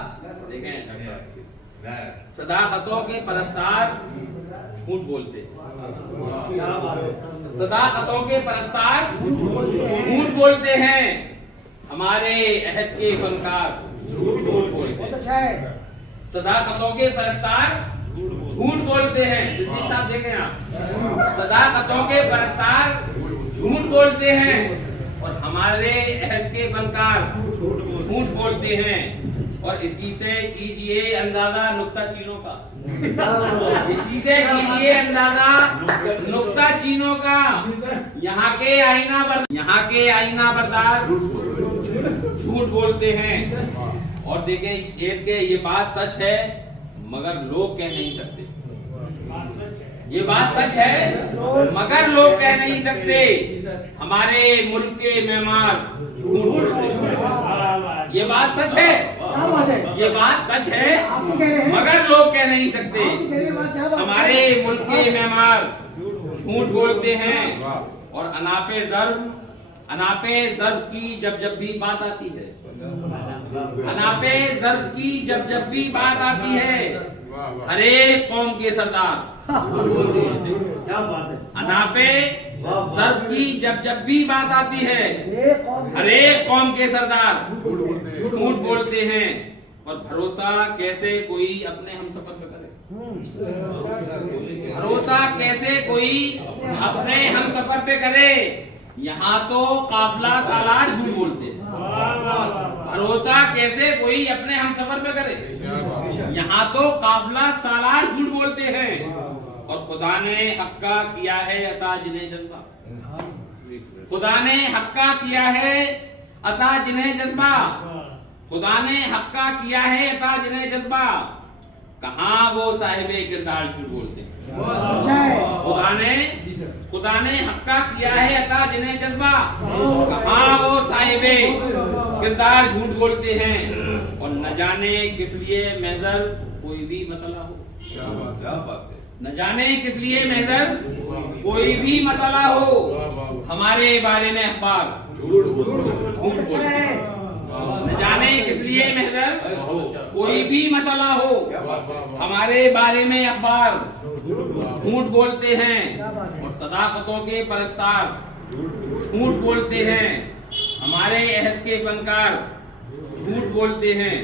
देखें, सदाकतों के परस्तार झूठ बोलते, सदाकतों के परस्तार झूठ बोलते हैं। हमारे अहद के फनकार झूठ बोलते हैं। सदाकतों के परस्तार झूठ बोलते हैं। सिद्दीक साहब देखें आप, सदाकतों के परस्तार झूठ बोलते हैं और हमारे अहद के फनकार झूठ बोलते हैं। और इसी से कीजिए अंदाजा नुक्ता चीनों का, इसी से कीजिए अंदाजा नुक्ता चीनों का। यहाँ के आईना बरदार झूठ बोलते हैं। और देखें शेर के, ये बात सच है मगर लोग कह नहीं सकते। ये बात सच है मगर लोग कह नहीं सकते। हमारे मुल्क के मेहमान झूठ बोलते हैं। ये बात सच है, ये बात सच है मगर लोग कह नहीं सकते। हमारे मुल्क के मेहमान झूठ बोलते हैं। और अनापे ज़र्ब की जब भी बात आती है, अनापे ज़र्ब की जब भी बात आती है, हर एक कौम के सरदार अनापे ज़र्ब की जब भी बात आती है, हर एक कौम के सरदार झूठ बोलते हैं। और भरोसा कैसे कोई अपने हमसफर पे करे, भरोसा कैसे कोई अपने हमसफर पे करे। यहाँ तो काफिला सालार झूठ बोलते हैं। भरोसा कैसे कोई अपने हमसफर पे करे, यहाँ तो काफिला सालार झूठ बोलते हैं। और खुदा ने हक्का किया है अता जिन्हें जज्बा, खुदा ने हक्का किया है अता जिन्हें जज्बा, खुदा ने हक्का किया है अता जिन्हें जज्बा। कहाँ वो साहिबे किरदार झूठ बोलते हैं। खुदा ने हक्का किया है अता जिन्हें जज्बा, कहाँ वो साहिबे किरदार झूठ बोलते हैं। और न जाने किस लिए महजर कोई भी मसला हो, न जाने किस लिए महजर कोई भी मसला हो, हमारे बारे में अखबार झूठ बोलते हैं। न जाने किस लिए महजर कोई भी मसला हो, हमारे बारे में अखबार झूठ बोलते हैं। और सदाकतों के परस्तार झूठ बोलते हैं। हमारे अहद के फनकार झूठ बोलते हैं।